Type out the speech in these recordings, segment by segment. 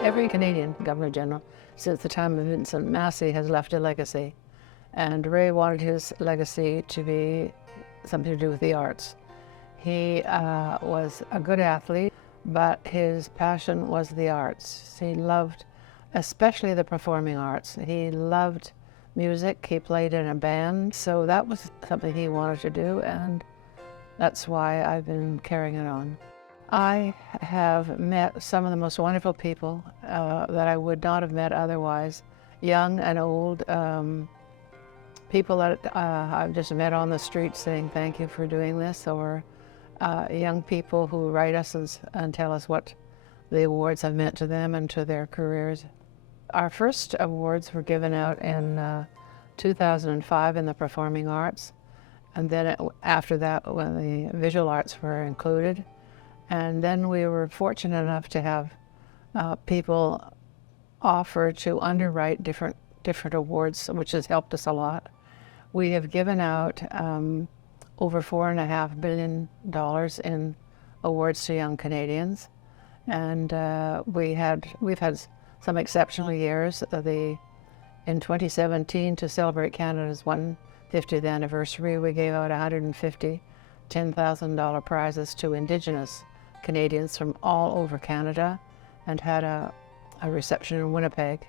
Every Canadian Governor-General since the time of Vincent Massey has left a legacy, and Ray wanted his legacy to be something to do with the arts. He was a good athlete, but his passion was the arts. He loved especially the performing arts. He loved music. He played in a band, so that was something he wanted to do, and that's why I've been carrying it on. I have met some of the most wonderful people that I would not have met otherwise, young and old, people that I've just met on the street saying thank you for doing this, or young people who write us and tell us what the awards have meant to them and to their careers. Our first awards were given out in 2005 in the performing arts, and then after that when the visual arts were included. And then we were fortunate enough to have people offer to underwrite different awards, which has helped us a lot. We have given out over $4.5 billion in awards to young Canadians, and we've had some exceptional years. In 2017, to celebrate Canada's 150th anniversary, we gave out 150 $10,000 prizes to Indigenous Canadians from all over Canada, and had a reception in Winnipeg.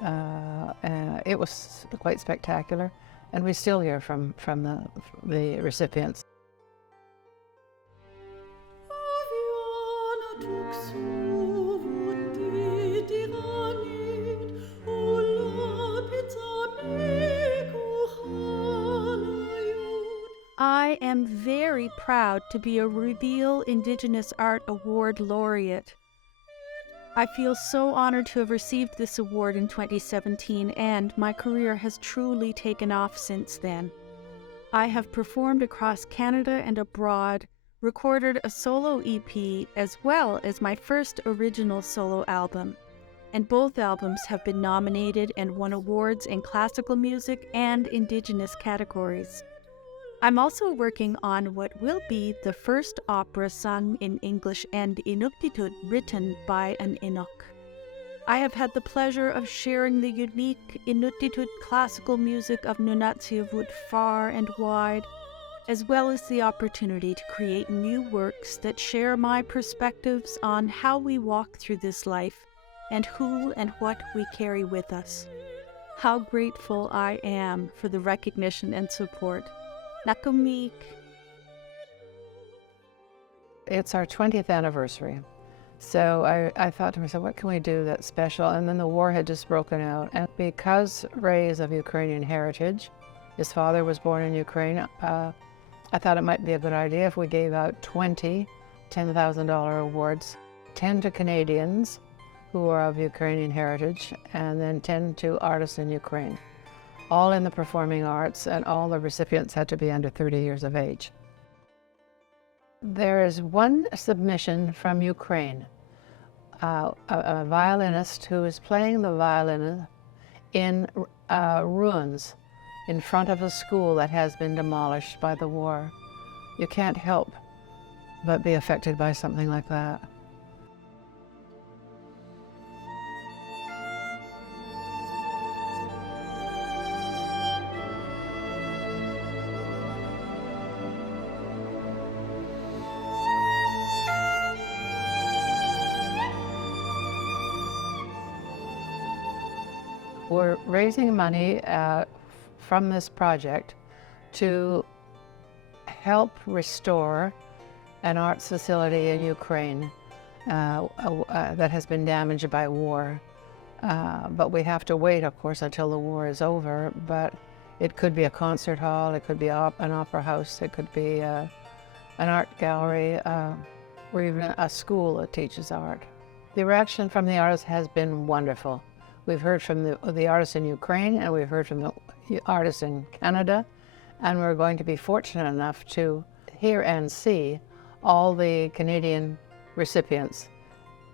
It was quite spectacular, and we still hear from the recipients. I am very proud to be a Reveal Indigenous Art Award laureate. I feel so honored to have received this award in 2017, and my career has truly taken off since then. I have performed across Canada and abroad, recorded a solo EP as well as my first original solo album, and both albums have been nominated and won awards in classical music and Indigenous categories. I'm also working on what will be the first opera sung in English and Inuktitut written by an Inuk. I have had the pleasure of sharing the unique Inuktitut classical music of Nunatsiavut far and wide, as well as the opportunity to create new works that share my perspectives on how we walk through this life and who and what we carry with us. How grateful I am for the recognition and support. Nakamik. It's our 20th anniversary. So I thought to myself, what can we do that's special? And then the war had just broken out. And because Ray is of Ukrainian heritage, his father was born in Ukraine, I thought it might be a good idea if we gave out 20 $10,000 awards, 10 to Canadians who are of Ukrainian heritage, and then 10 to artists in Ukraine. All in the performing arts, and all the recipients had to be under 30 years of age. There is one submission from Ukraine, a violinist who is playing the violin in ruins in front of a school that has been demolished by the war. You can't help but be affected by something like that. We're raising money from this project to help restore an arts facility in Ukraine that has been damaged by war. But we have to wait, of course, until the war is over. But it could be a concert hall, it could be an opera house, it could be an art gallery, or even a school that teaches art. The reaction from the artists has been wonderful. We've heard from the artists in Ukraine, and we've heard from the artists in Canada, and we're going to be fortunate enough to hear and see all the Canadian recipients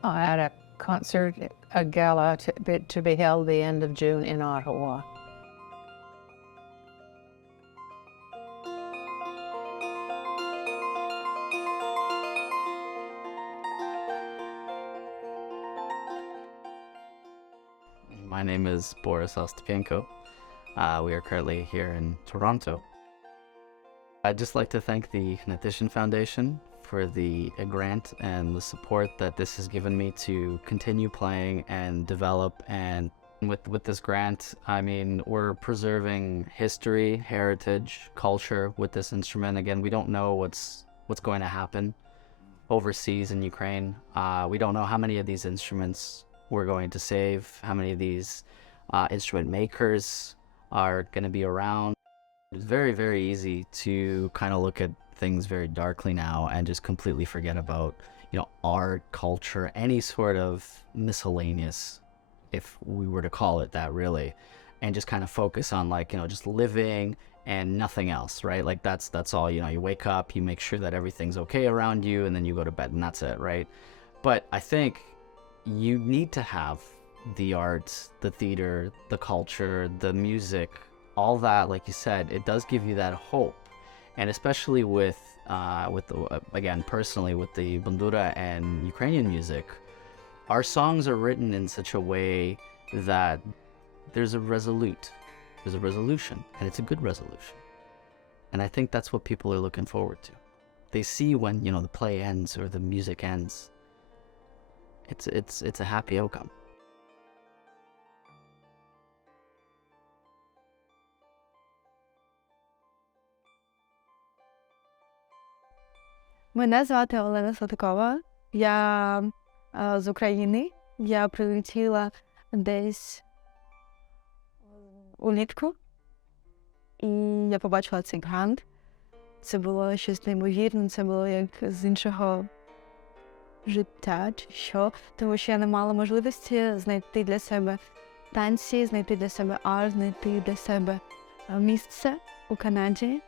at a concert, a gala to be held the end of June in Ottawa. My name is Borys Ostapienko. We are currently here in Toronto. I'd just like to thank the Hnatyshyn Foundation for the grant and the support that this has given me to continue playing and develop. And with this grant, I mean, we're preserving history, heritage, culture with this instrument. Again, we don't know what's going to happen overseas in Ukraine. We don't know how many of these instruments we're going to save, how many of these instrument makers are going to be around. It's very, very easy to kind of look at things very darkly now and just completely forget about, art, culture, any sort of miscellaneous, if we were to call it that, really, and just kind of focus on just living and nothing else, right? Like that's all. You wake up, you make sure that everything's okay around you, and then you go to bed, and that's it, right? But I think you need to have the arts, the theater, the culture, the music, all that. Like you said, it does give you that hope. And especially with again, personally, with the bandura and Ukrainian music, our songs are written in such a way that there's a resolution, and it's a good resolution. And I think that's what people are looking forward to. They see when, the play ends or the music ends, it's a happy outcome. Мене звати Олена Салтykova. Я з України. Я прилетіла десь улітку. І я побачила цей грант. Це було щось неймовірне, це було як з іншого життя чи що. Тому що я не мала можливості знайти для себе танці, знайти для себе арт, знайти для себе місце у Канаді.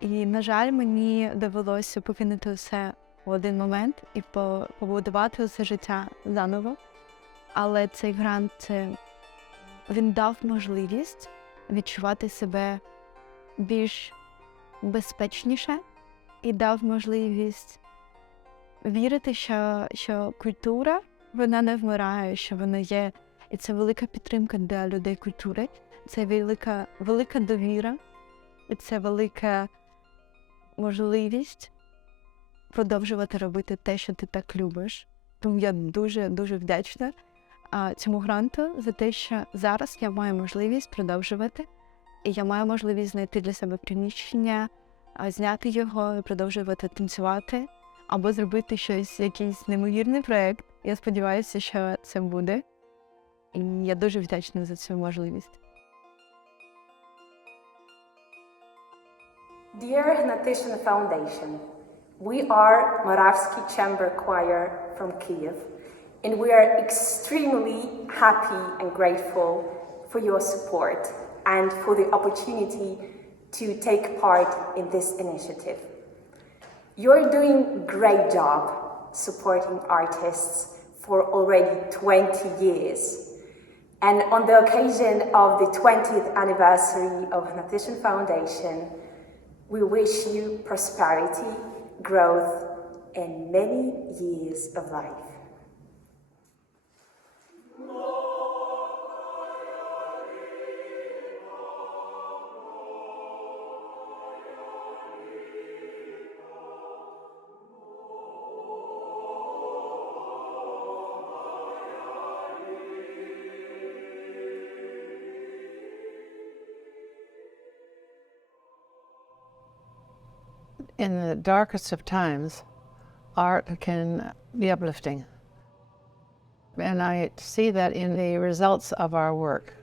І, на жаль, мені довелося покинути все в один момент і побудувати усе життя заново. Але цей грант, він дав можливість відчувати себе більш безпечніше і дав можливість вірити, що культура, вона не вмирає, що вона є. І це велика підтримка для людей культури, це велика довіра, і це велика можливість продовжувати робити те, що ти так любиш. Тому я дуже вдячна цьому гранту за те, що зараз я маю можливість продовжувати. І я маю можливість знайти для себе приміщення, зняти його і продовжувати танцювати. Або зробити якийсь неймовірний проєкт. Я сподіваюся, що це буде. І я дуже вдячна за цю можливість. Dear Hnatyshyn Foundation, we are Moravski Chamber Choir from Kyiv, and we are extremely happy and grateful for your support and for the opportunity to take part in this initiative. You're doing a great job supporting artists for already 20 years. And on the occasion of the 20th anniversary of Hnatyshyn Foundation, we wish you prosperity, growth, and many years of life. In the darkest of times, art can be uplifting. And I see that in the results of our work.